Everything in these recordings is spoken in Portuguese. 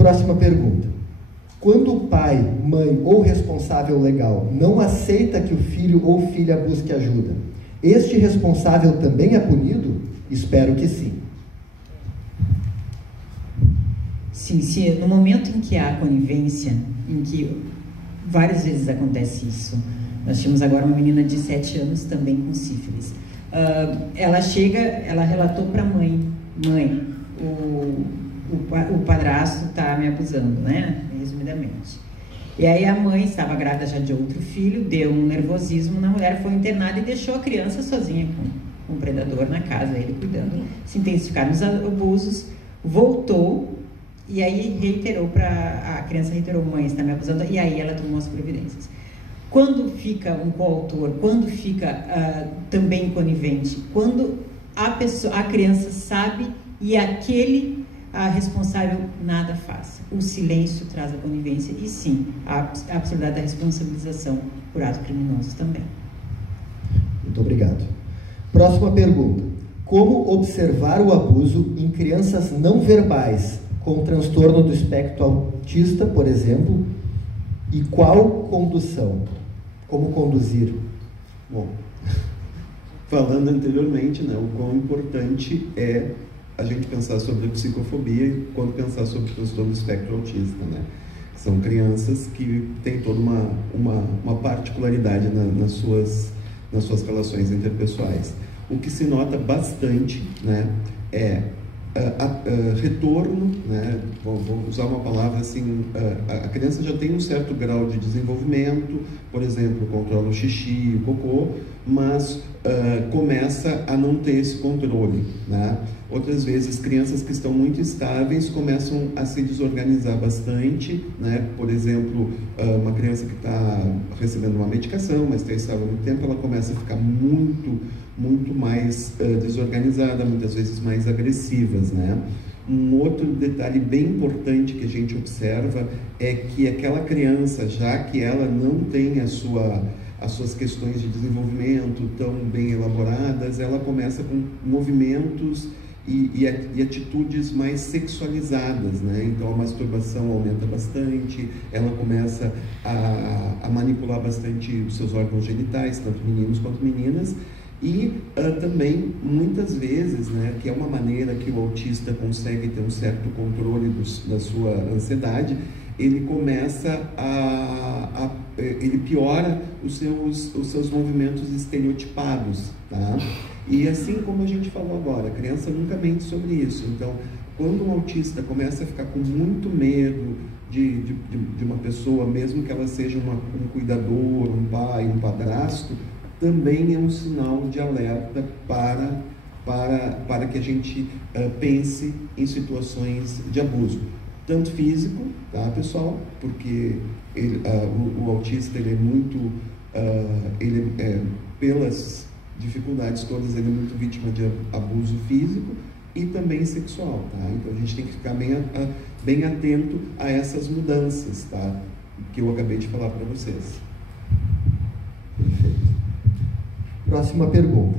Próxima pergunta. Quando o pai, mãe ou responsável legal não aceita que o filho ou filha busque ajuda, este responsável também é punido? Espero que sim. Sim, se no momento em que há conivência, em que várias vezes acontece isso. Nós tínhamos agora uma menina de 7 anos também com sífilis. Ela chega, ela relatou para a mãe, o padrasto está me abusando, né? Resumidamente. E aí a mãe estava grávida já de outro filho, deu um nervosismo na mulher, foi internada e deixou a criança sozinha com o predador na casa, ele cuidando. Se intensificaram os abusos, voltou e aí reiterou a criança reiterou, mãe está me abusando, e aí ela tomou as providências. Quando fica um coautor, quando fica também conivente, quando a criança sabe e aquele responsável nada faz. O silêncio traz a conivência e sim, a possibilidade da responsabilização por atos criminosos também. Muito obrigado. Próxima pergunta. Como observar o abuso em crianças não verbais com transtorno do espectro autista, por exemplo, e qual condução? Como conduzir? Bom, falando anteriormente, né, o quão importante é a gente pensar sobre a psicofobia quando pensar sobre o transtorno do espectro autista, né? São crianças que têm toda uma particularidade nas suas relações interpessoais. O que se nota bastante, né, é retorno, né? Vou usar uma palavra assim, a criança já tem um certo grau de desenvolvimento, por exemplo, controla o xixi, o cocô, mas começa a não ter esse controle, né? Outras vezes, crianças que estão muito estáveis começam a se desorganizar bastante, né? Por exemplo, uma criança que está recebendo uma medicação, mas está estável há muito tempo, ela começa a ficar muito mais desorganizada, muitas vezes mais agressivas, né? Um outro detalhe bem importante que a gente observa é que aquela criança, já que ela não tem as suas questões de desenvolvimento tão bem elaboradas, ela começa com movimentos e atitudes mais sexualizadas, né? Então a masturbação aumenta bastante, ela começa a manipular bastante os seus órgãos genitais, tanto meninos quanto meninas, e também, muitas vezes, né, que é uma maneira que o autista consegue ter um certo controle da sua ansiedade, ele começa ele piora os seus movimentos estereotipados, tá? E assim como a gente falou agora, a criança nunca mente sobre isso. Então, quando um autista começa a ficar com muito medo de uma pessoa, mesmo que ela seja um cuidador, um pai, um padrasto, também é um sinal de alerta para que a gente pense em situações de abuso. Tanto físico, tá, pessoal? Porque o autista, ele é muito, pelas dificuldades todas, ele é muito vítima de abuso físico e também sexual, tá? Então a gente tem que ficar bem atento a essas mudanças, tá? Que eu acabei de falar para vocês. Perfeito. Próxima pergunta.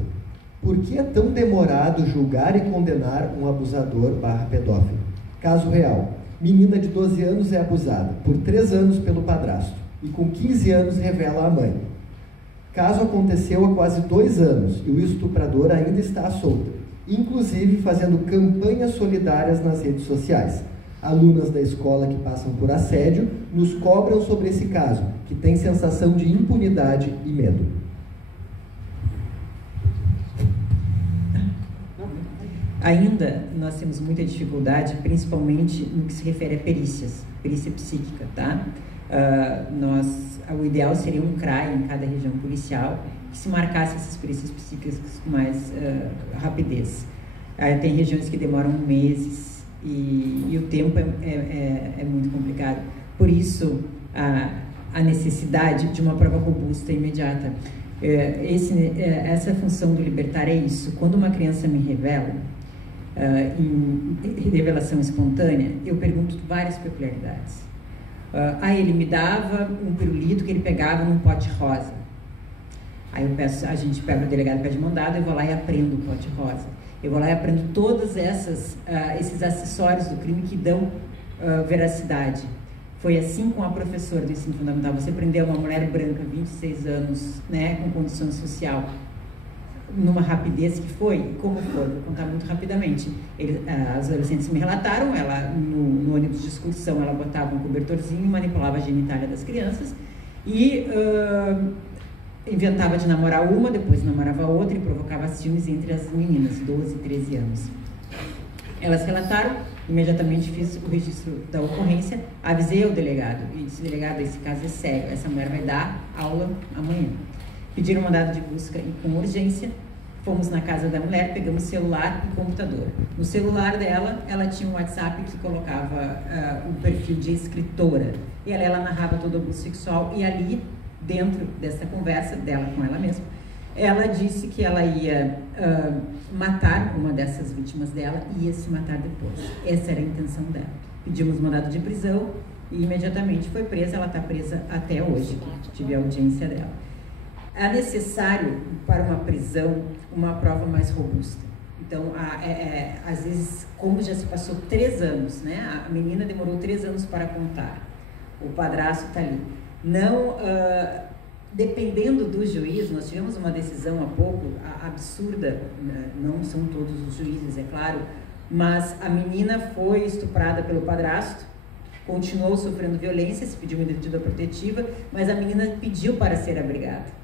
Por que é tão demorado julgar e condenar um abusador/pedófilo? Caso real. Menina de 12 anos é abusada por 3 anos pelo padrasto e com 15 anos revela à mãe. Caso aconteceu há quase 2 anos e o estuprador ainda está à solta, inclusive fazendo campanhas solidárias nas redes sociais. Alunas da escola que passam por assédio nos cobram sobre esse caso, que tem sensação de impunidade e medo. Ainda nós temos muita dificuldade, principalmente no que se refere a perícias, perícia psíquica, tá? O ideal seria um CRAI em cada região policial que se marcasse essas perícias psíquicas com mais rapidez. Tem regiões que demoram meses e o tempo é muito complicado. Por isso, a necessidade de uma prova robusta e imediata. Essa função do libertar é isso. Quando uma criança me revela, em revelação espontânea, eu pergunto várias peculiaridades. Ele me dava um pirulito que ele pegava num pote rosa. Aí a gente pega o delegado, pede mandado, eu vou lá e aprendo o pote rosa. Eu vou lá e aprendo todos esses acessórios do crime que dão veracidade. Foi assim com a professora do ensino fundamental. Você prendeu uma mulher branca, 26 anos, né, com condição social, numa rapidez que foi? Como foi? Vou contar muito rapidamente. As adolescentes me relataram, ela, no ônibus de excursão, ela botava um cobertorzinho, manipulava a genitália das crianças e inventava de namorar uma, depois namorava outra e provocava ciúmes entre as meninas, 12 e 13 anos. Elas relataram, imediatamente fiz o registro da ocorrência, avisei ao delegado e disse: delegado, esse caso é sério, essa mulher vai dar aula amanhã. Pediram mandado de busca e com urgência, fomos na casa da mulher, pegamos celular e computador. No celular dela, ela tinha um WhatsApp que colocava um perfil de escritora. E ela narrava todo o abuso sexual e ali, dentro dessa conversa dela com ela mesma, ela disse que ela ia matar uma dessas vítimas dela e ia se matar depois. Essa era a intenção dela. Pedimos mandado de prisão e imediatamente foi presa. Ela está presa até hoje, que tive a audiência dela. É necessário para uma prisão uma prova mais robusta. Então, às vezes, como já se passou 3 anos, né? A menina demorou 3 anos para contar. O padrasto está ali. Não, dependendo do juiz, nós tivemos uma decisão há pouco absurda, não são todos os juízes, é claro, mas a menina foi estuprada pelo padrasto, continuou sofrendo violência, se pediu medida protetiva, mas a menina pediu para ser abrigada.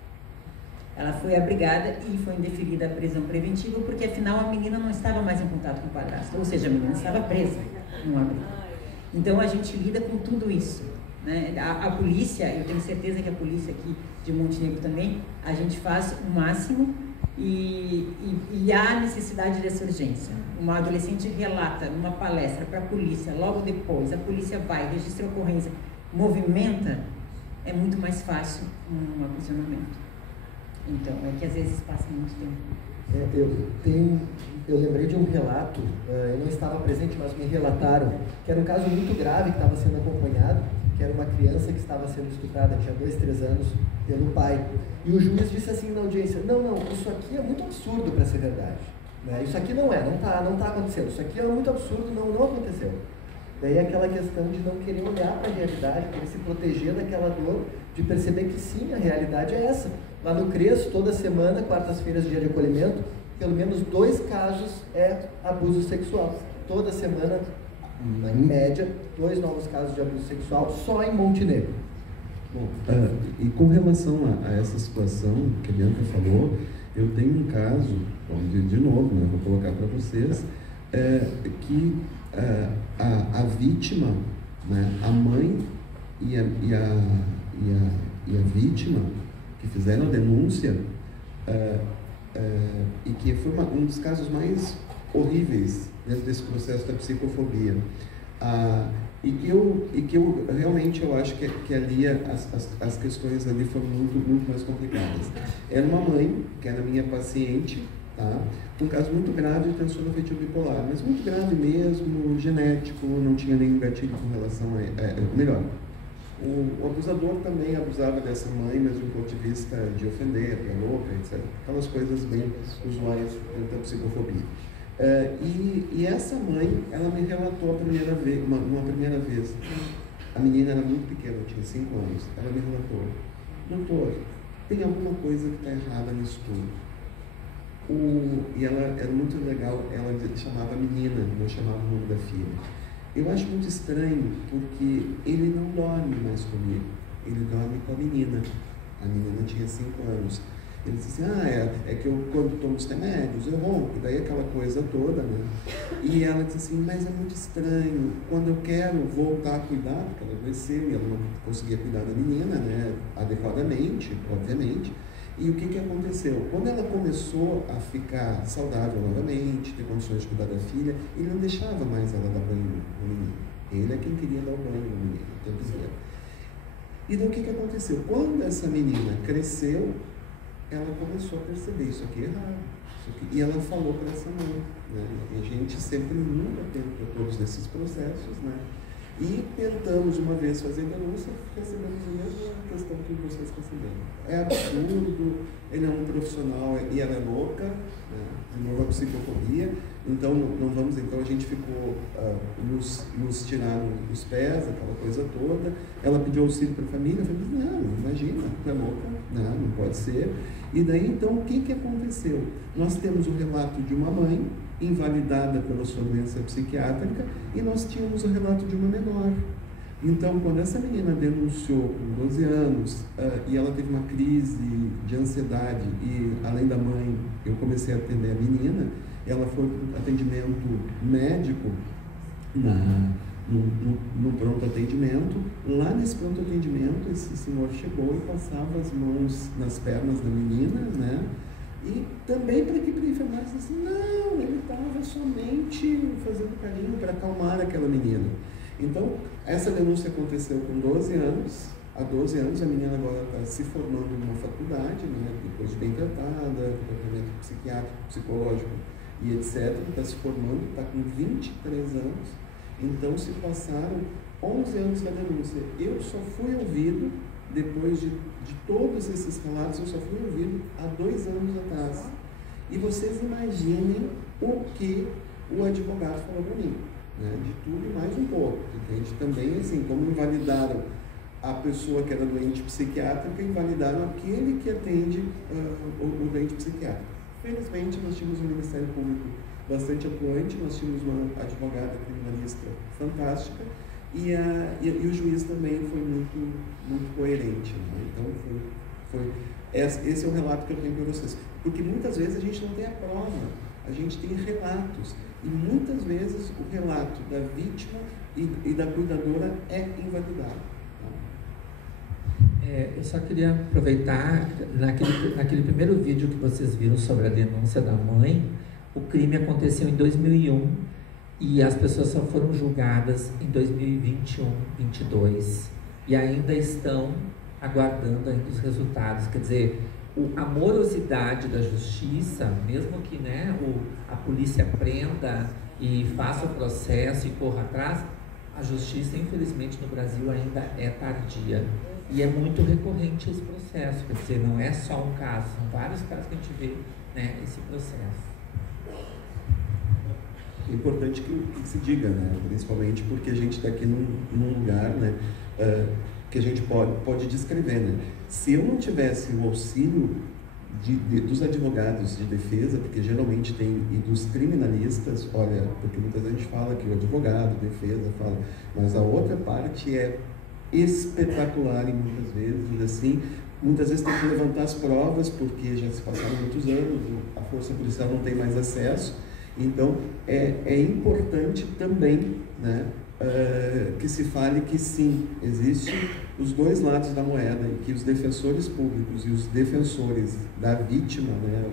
Ela foi abrigada e foi indeferida a prisão preventiva, porque afinal a menina não estava mais em contato com o padrasto, ou seja, a menina estava presa num abrigo. Então a gente lida com tudo isso, né? A polícia, eu tenho certeza que a polícia aqui de Montenegro também, a gente faz o máximo e há necessidade dessa urgência. Uma adolescente relata numa palestra para a polícia, logo depois a polícia vai, registra a ocorrência, movimenta, é muito mais fácil um aprisionamento. Então, é que às vezes passa muito tempo. Eu lembrei de um relato, eu não estava presente, mas me relataram, que era um caso muito grave que estava sendo acompanhado, que era uma criança que estava sendo estuprada, tinha 2, 3 anos, pelo pai. E o juiz disse assim na audiência: não, isso aqui é muito absurdo para ser verdade. Né? Isso aqui não está acontecendo, isso aqui é muito absurdo, não aconteceu. Daí aquela questão de não querer olhar para a realidade, querer se proteger daquela dor, de perceber que sim, a realidade é essa. Lá no CRES, toda semana, quartas-feiras, dia de acolhimento, pelo menos 2 casos é abuso sexual. Toda semana, em média, 2 novos casos de abuso sexual só em Montenegro. Bom, e com relação a essa situação que a Bianca falou, eu tenho um caso, de novo, né, vou colocar para vocês, que a vítima, né, a mãe e a vítima que fizeram a denúncia, e que foi um dos casos mais horríveis dentro desse processo da psicofobia, e que eu realmente eu acho que ali as questões ali foram muito mais complicadas. Era uma mãe, que era minha paciente, tá? Um caso muito grave de transtorno afetivo bipolar, mas muito grave mesmo, genético, não tinha nenhum gatilho com relação melhor. O abusador também abusava dessa mãe, mas do ponto de vista de ofender, de louca, etc. Aquelas coisas bem usuais dentro da psicofobia. E essa mãe, ela me relatou uma primeira vez. A menina era muito pequena, tinha 5 anos. Ela me relatou: doutor, tem alguma coisa que está errada nisso tudo. E ela era muito legal, ela chamava a menina, não chamava o nome da filha. Eu acho muito estranho, porque ele não dorme mais comigo, ele dorme com a menina. A menina tinha 5 anos. Ele disse assim: é que eu, quando tomo os remédios, eu ronco, daí aquela coisa toda, né? E ela disse assim: mas é muito estranho, quando eu quero voltar a cuidar, porque ela cresceu e ela não conseguia cuidar da menina, né, adequadamente, obviamente. E o que aconteceu? Quando ela começou a ficar saudável novamente, ter condições de cuidar da filha, ele não deixava mais ela dar banho no menino. Ele é quem queria dar o banho no menino, o tempo inteiro. E daí o que aconteceu? Quando essa menina cresceu, ela começou a perceber: isso aqui é errado. E ela falou para essa mãe, né? E a gente sempre nunca tentou todos esses processos, né? E tentamos uma vez fazer denúncia, recebemos a mesma questão que vocês receberam. É absurdo, ele é um profissional e ela é louca, né? De novo a psicofobia, então não vamos, então a gente ficou, nos tiraram os pés, aquela coisa toda, ela pediu auxílio para a família, não, imagina, tu é louca, não pode ser. E daí então o que aconteceu? Nós temos o relato de uma mãe, invalidada pela sua doença psiquiátrica, e nós tínhamos o relato de uma menor. Então, quando essa menina denunciou com 12 anos e ela teve uma crise de ansiedade e, além da mãe, eu comecei a atender a menina, ela foi para atendimento médico no pronto atendimento. Lá nesse pronto atendimento, esse senhor chegou e passava as mãos nas pernas da menina, né? E também para que a enfermagem disse assim, não, ele estava somente fazendo carinho para acalmar aquela menina. Então, essa denúncia aconteceu com 12 anos. Há 12 anos, a menina agora está se formando numa faculdade, né, depois de bem tratada, tratamento psiquiátrico, psicológico e etc. Está se formando, está com 23 anos. Então, se passaram 11 anos da denúncia. Eu só fui ouvido, depois de todos esses relatos, eu só fui ouvido há 2 anos atrás. E vocês imaginem o que o advogado falou para mim, né? De tudo e mais um pouco, entende? Também, assim, como invalidaram a pessoa que era doente psiquiátrica, invalidaram aquele que atende o doente psiquiátrico. Felizmente, nós tínhamos um Ministério Público bastante atuante, nós tínhamos uma advogada criminalista fantástica, e o juiz também foi muito coerente, né? Então, esse é o relato que eu tenho para vocês. Porque muitas vezes a gente não tem a prova, a gente tem relatos. E muitas vezes o relato da vítima e da cuidadora é invalidado. Eu só queria aproveitar, naquele primeiro vídeo que vocês viram sobre a denúncia da mãe, o crime aconteceu em 2001 e as pessoas só foram julgadas em 2021, 2022 e ainda estão aguardando ainda os resultados. Quer dizer, a morosidade da justiça, mesmo que, né, a polícia prenda e faça o processo e corra atrás, a justiça, infelizmente, no Brasil ainda é tardia. E é muito recorrente esse processo, quer dizer, não é só um caso, são vários casos que a gente vê, né, esse processo. É importante que se diga, né, principalmente porque a gente está aqui num lugar, né, que a gente pode descrever, né? Se eu não tivesse o auxílio dos advogados de defesa, porque geralmente tem, e dos criminalistas, olha, porque muitas vezes a gente fala que o advogado, defesa, fala, mas a outra parte é espetacular e muitas vezes tem que levantar as provas, porque já se passaram muitos anos, a força policial não tem mais acesso, então é importante também, né, que se fale que sim, existem os dois lados da moeda e que os defensores públicos e os defensores da vítima, né,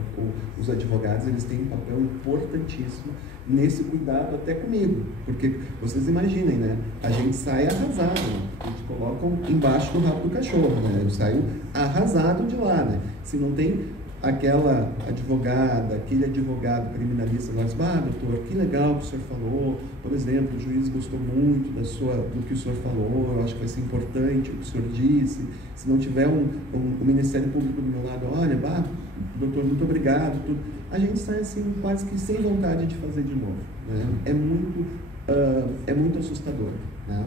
os advogados, eles têm um papel importantíssimo nesse cuidado até comigo, porque vocês imaginem, né, a gente sai arrasado, né, a gente coloca embaixo do rabo do cachorro, né, eu saio arrasado de lá, né, se não tem aquela advogada, aquele advogado criminalista lá diz, doutor, que legal que o senhor falou, por exemplo, o juiz gostou muito do que o senhor falou, eu acho que vai ser importante o que o senhor disse, se não tiver um Ministério Público do meu lado, olha, doutor, muito obrigado, tudo. A gente sai assim, quase que sem vontade de fazer de novo, né? É muito assustador, né?